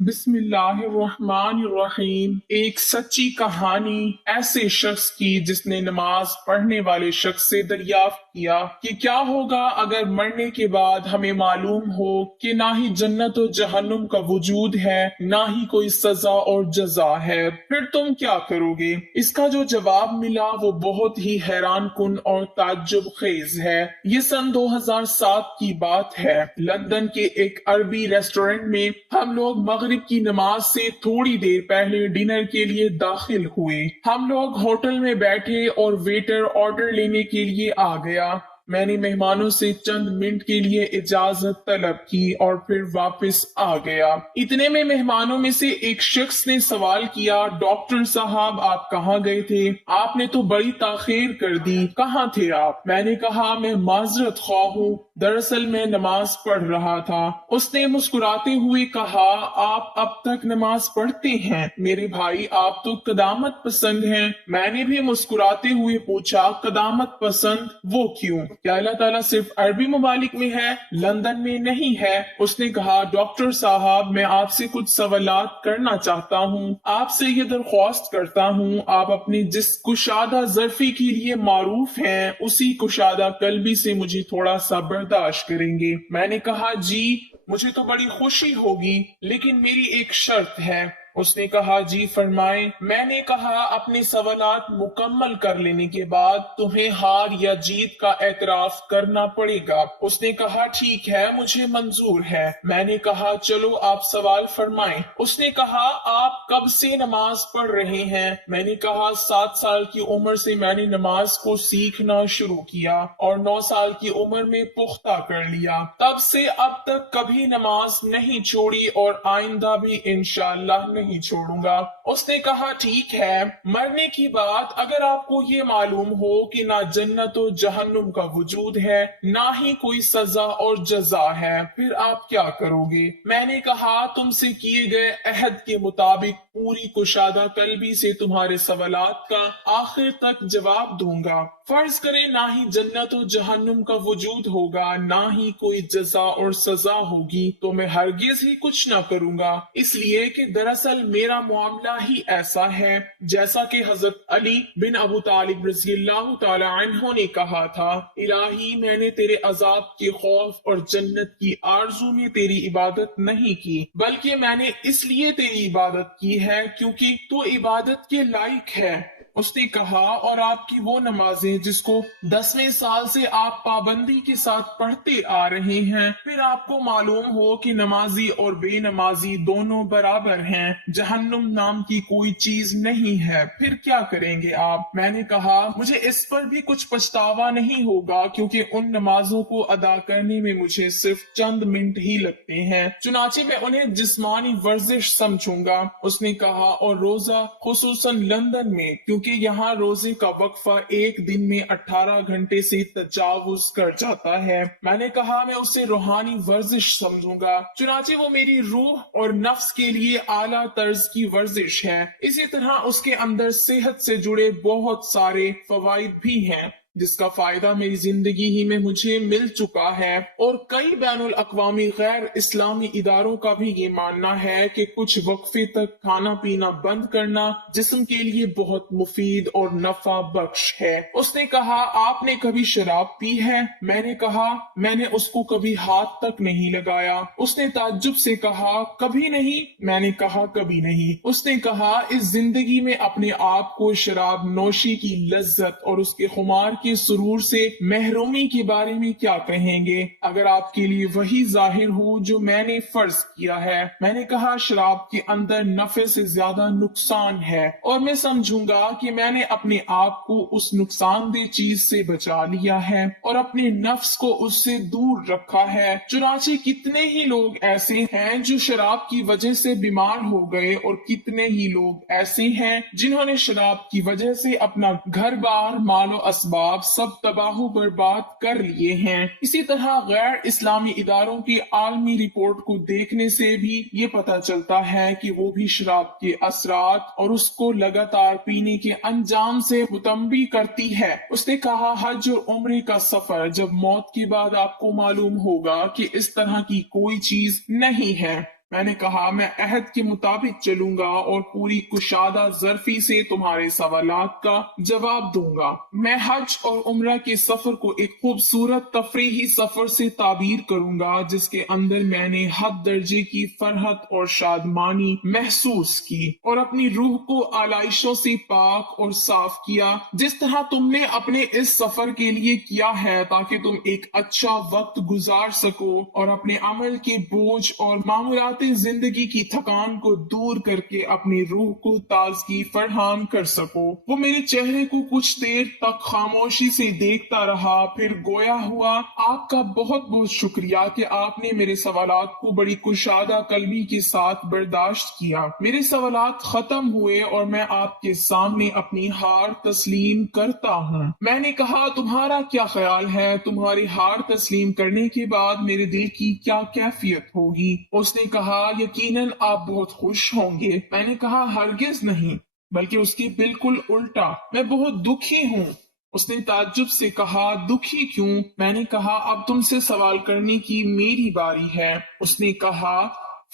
बिस्मिल्लाहिर्रहमानिर्रहीम। एक सच्ची कहानी ऐसे शख्स की जिसने नमाज पढ़ने वाले शख्स से दरियाफ्त किया कि क्या होगा अगर मरने के बाद हमें मालूम हो कि ना ही जन्नत और जहन्नुम का वजूद है, ना ही कोई सजा और जजा है, फिर तुम क्या करोगे। इसका जो जवाब मिला वो बहुत ही हैरान कुन और ताज्जुब खेज है। ये सन 2007 की बात है। लंदन के एक अरबी रेस्टोरेंट में हम लोग मगरिब की नमाज से थोड़ी देर पहले डिनर के लिए दाखिल हुए। हम लोग होटल में बैठे और वेटर ऑर्डर लेने के लिए आ गया। मैंने मेहमानों से चंद मिनट के लिए इजाजत तलब की और फिर वापस आ गया। इतने में मेहमानों में से एक शख्स ने सवाल किया, डॉक्टर साहब आप कहाँ गए थे? आपने तो बड़ी ताखीर कर दी, कहाँ थे आप? मैंने कहा मैं माजरत ख्वाह हूँ, दरअसल मैं नमाज पढ़ रहा था। उसने मुस्कुराते हुए कहा, आप अब तक नमाज पढ़ते हैं? मेरे भाई आप तो कदामत पसंद हैं। मैंने भी मुस्कुराते हुए पूछा, कदामत पसंद वो क्यों? क्या अल्लाह ताला सिर्फ अरबी ममालिक में है, लंदन में नहीं है? उसने कहा, डॉक्टर साहब मैं आपसे कुछ सवालात करना चाहता हूँ। आपसे ये दरख्वास्त करता हूँ, आप अपनी जिस कुशादा ज़र्फी के लिए मारूफ हैं उसी कुशादा कल्बी से मुझे थोड़ा सा बर्दाश्त करेंगे। मैंने कहा, जी मुझे तो बड़ी खुशी होगी, लेकिन मेरी एक शर्त है। उसने कहा, जी फरमाएं। मैंने कहा, अपने सवालात मुकम्मल कर लेने के बाद तुम्हें हार या जीत का एतराफ करना पड़ेगा। उसने कहा, ठीक है मुझे मंजूर है। मैंने कहा, चलो आप सवाल फरमाएं। उसने कहा, आप कब से नमाज पढ़ रहे हैं? मैंने कहा, 7 साल की उम्र से मैंने नमाज को सीखना शुरू किया और 9 साल की उम्र में पुख्ता कर लिया। तब से अब तक कभी नमाज नहीं छोड़ी और आइंदा भी इंशाअल्लाह नहीं छोड़ूंगा। उसने कहा, ठीक है, मरने की बात अगर आपको ये मालूम हो कि ना जन्नत और जहन्नुम का वजूद है, ना ही कोई सजा और जजा है, फिर आप क्या करोगे? मैंने कहा, तुमसे किए गए अहद के मुताबिक पूरी कुशादा कल्बी से तुम्हारे सवालात का आखिर तक जवाब दूंगा। फर्ज करे ना ही जन्नत और जहन्नुम का वजूद होगा, ना ही कोई जजा और सजा होगी, तो मैं हरगिज ही कुछ ना करूंगा, इसलिए कि दरअसल मेरा मामला ही ऐसा है जैसा कि हजरत अली बिन अबू तालिब रज़ियल्लाहु ताला अन्हु ने कहा था, इलाही मैंने तेरे अजाब के खौफ और जन्नत की आरजू में तेरी इबादत नहीं की, बल्कि मैंने इसलिए तेरी इबादत की है क्योंकि तू इबादत के लायक है। उसने कहा, और आपकी वो नमाजें जिसको 10वें साल से आप पाबंदी के साथ पढ़ते आ रहे हैं, फिर आपको मालूम हो कि नमाजी और बेनमाजी दोनों बराबर हैं, जहन्नुम नाम की कोई चीज नहीं है, फिर क्या करेंगे आप? मैंने कहा, मुझे इस पर भी कुछ पछतावा नहीं होगा क्योंकि उन नमाजों को अदा करने में मुझे सिर्फ चंद मिनट ही लगते हैं, चुनाचे मैं उन्हें जिस्मानी वर्जिश समझूंगा। उसने कहा, और रोजा खुसूसन लंदन में, क्योंकि यहाँ रोजे का वक्फा एक दिन में 18 घंटे से तजावुज कर जाता है। मैंने कहा, मैं उसे रूहानी वर्जिश समझूंगा, चुनाचे वो मेरी रूह और नफ्स के लिए आला तर्ज की वर्जिश है। इसी तरह उसके अंदर सेहत से जुड़े बहुत सारे फवाइद भी हैं जिसका फायदा मेरी जिंदगी ही में मुझे मिल चुका है, और कई बैनुल अक़वामी गैर इस्लामी इदारों का भी ये मानना है कि कुछ वक्फे तक खाना पीना बंद करना जिस्म के लिए बहुत मुफीद और नफा बख्श है। उसने कहा, आपने कभी शराब पी है? मैंने कहा, मैंने उसको कभी हाथ तक नहीं लगाया। उसने ताज्जुब से कहा, कभी नहीं? मैंने कहा, कभी नहीं। उसने कहा, इस जिंदगी में अपने आप को शराब नोशी की लज्जत और उसके खुमार के सुरूर से महरूमी के बारे में क्या कहेंगे अगर आपके लिए वही जाहिर हो जो मैंने फर्ज किया है? मैंने कहा, शराब के अंदर नफे से ज्यादा नुकसान है और मैं समझूंगा कि मैंने अपने आप को उस नुकसानदेह चीज से बचा लिया है और अपने नफ्स को उससे दूर रखा है। चुनाचे कितने ही लोग ऐसे हैं जो शराब की वजह से बीमार हो गए और कितने ही लोग ऐसे हैं जिन्होंने शराब की वजह से अपना घर बार मालो असबाब सब तबाह बर्बाद कर लिए हैं। इसी तरह गैर इस्लामी इदारों की आलमी रिपोर्ट को देखने से भी ये पता चलता है कि वो भी शराब के असरात और उसको लगातार पीने के अंजाम से मुतंबी करती है। उसने कहा, हज और उम्रे का सफर, जब मौत के बाद आपको मालूम होगा कि इस तरह की कोई चीज नहीं है, मैंने कहा मैं अहद के मुताबिक चलूंगा और पूरी कुशादा ज़र्फी से तुम्हारे सवालात का जवाब दूंगा। मैं हज और उम्रा के सफर को एक खूबसूरत तफरीही सफर से ताबीर करूंगा जिसके अंदर मैंने हद दर्जे की फरहत और शादमानी महसूस की और अपनी रूह को आलाइशों से पाक और साफ किया जिस तरह तुमने अपने इस सफर के लिए किया है ताकि तुम एक अच्छा वक्त गुजार सको और अपने अमल के बोझ और मामूलाती जिंदगी की थकान को दूर करके अपनी रूह को ताजगी फरहाम कर सको। वो मेरे चेहरे को कुछ देर तक खामोशी से देखता रहा, फिर गोया हुआ, आपका बहुत बहुत शुक्रिया कि आपने मेरे सवालात को बड़ी कुशादा कलबी के साथ बर्दाश्त किया। मेरे सवालात खत्म हुए और मैं आपके सामने अपनी हार तस्लीम करता हूँ। मैंने कहा तुम्हारा क्या ख्याल है, तुम्हारी हार तस्लीम करने के बाद मेरे दिल की क्या कैफियत होगी? उसने कहा यकीनन आप बहुत खुश होंगे। मैंने कहा हरगिज नहीं, बल्कि उसके बिल्कुल उल्टा, मैं बहुत दुखी हूँ। उसने ताज्जुब से कहा दुखी क्यों? मैंने कहा अब तुमसे सवाल करने की मेरी बारी है। उसने कहा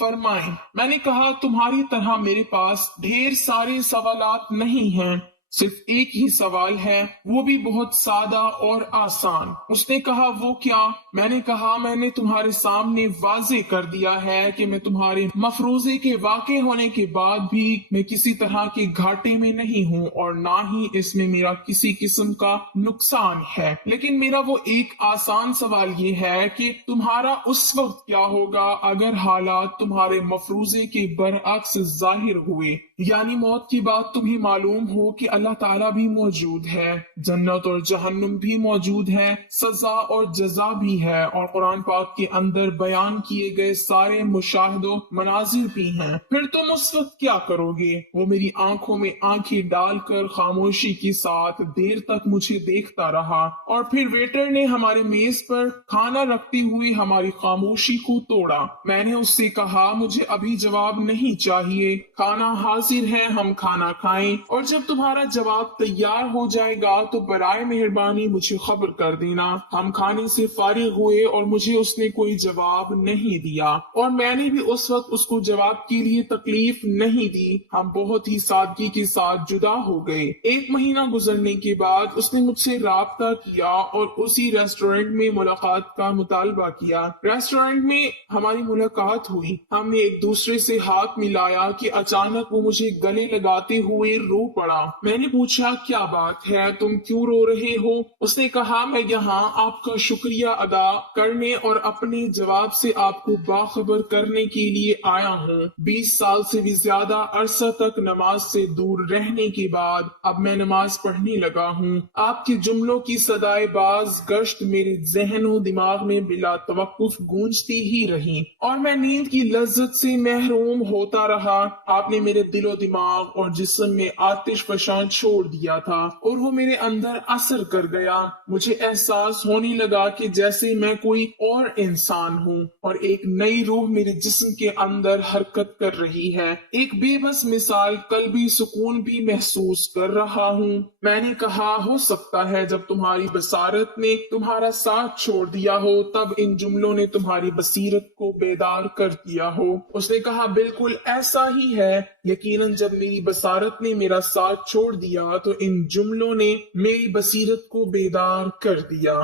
फरमाएं। मैंने कहा तुम्हारी तरह मेरे पास ढेर सारे सवालात नहीं हैं, सिर्फ एक ही सवाल है, वो भी बहुत सादा और आसान। उसने कहा वो क्या? मैंने कहा मैंने तुम्हारे सामने वाजे कर दिया है कि मैं तुम्हारे मफरूजे के वाक़े होने के बाद भी मैं किसी तरह के घाटे में नहीं हूँ और ना ही इसमें मेरा किसी किस्म का नुकसान है। लेकिन मेरा वो एक आसान सवाल ये है कि तुम्हारा उस वक्त क्या होगा अगर हालात तुम्हारे मफरूजे के बरअक्स जाहिर हुए, यानी मौत की बात तुम्हें मालूम हो कि अल्लाह ताला भी मौजूद है, जन्नत और जहन्नुम भी मौजूद है, सजा और जजा भी है और कुरान पाक के अंदर बयान किए गए सारे मुशाहदो मनाजिर भी हैं। फिर तुम उस वक्त क्या करोगे? वो मेरी आंखों में आंखें डालकर खामोशी के साथ देर तक मुझे देखता रहा और फिर वेटर ने हमारे मेज पर खाना रखते हुए हमारी खामोशी को तोड़ा। मैंने उससे कहा मुझे अभी जवाब नहीं चाहिए, खाना हाजिर है, हम खाना खाएं और जब तुम्हारा जवाब तैयार हो जाएगा तो बराए मेहरबानी मुझे खबर कर देना। हम खाने से फारिग हुए और मुझे उसने कोई जवाब नहीं दिया और मैंने भी उस वक्त उसको जवाब के लिए तकलीफ नहीं दी। हम बहुत ही सादगी के साथ जुदा हो गए। 1 महीना गुजरने के बाद उसने मुझसे राब्ता किया और उसी रेस्टोरेंट में मुलाकात का मुतालबा किया। रेस्टोरेंट में हमारी मुलाकात हुई, हमने एक दूसरे से हाथ मिलाया कि अचानक वो मुझे गले लगाते हुए रो पड़ा। मैंने पूछा क्या बात है, तुम क्यों रो रहे हो? उसने कहा मैं यहाँ आपका शुक्रिया अदा करने और अपने जवाब से आपको बाखबर करने के लिए आया हूँ। 20 साल से भी ज्यादा अरसा तक नमाज से दूर रहने के बाद अब मैं नमाज पढ़ने लगा हूँ। आपके जुमलों की सदाए बाज गश्त मेरे जहन और दिमाग में बिला तवक्कुफ गूंजती ही रही और मैं नींद की लज्जत से महरूम होता रहा। आपने मेरे दिलो दिमाग और जिस्म में आतिश फशान छोड़ दिया था और वो मेरे अंदर असर कर गया। मुझे एहसास होने लगा कि जैसे मैं कोई और इंसान हूँ और एक नई रूह मेरे जिस्म के अंदर हरकत कर रही है। एक बेबस मिसाल कल्बी सुकून भी महसूस कर रहा हूँ। मैंने कहा हो सकता है जब तुम्हारी बसारत ने तुम्हारा साथ छोड़ दिया हो तब इन जुमलों ने तुम्हारी बसीरत को बेदार कर दिया हो। उसने कहा बिल्कुल ऐसा ही है, यकीनन जब मेरी बसारत ने मेरा साथ छोड़ दिया तो इन जुमलों ने मेरी बसीरत को बेदार कर दिया।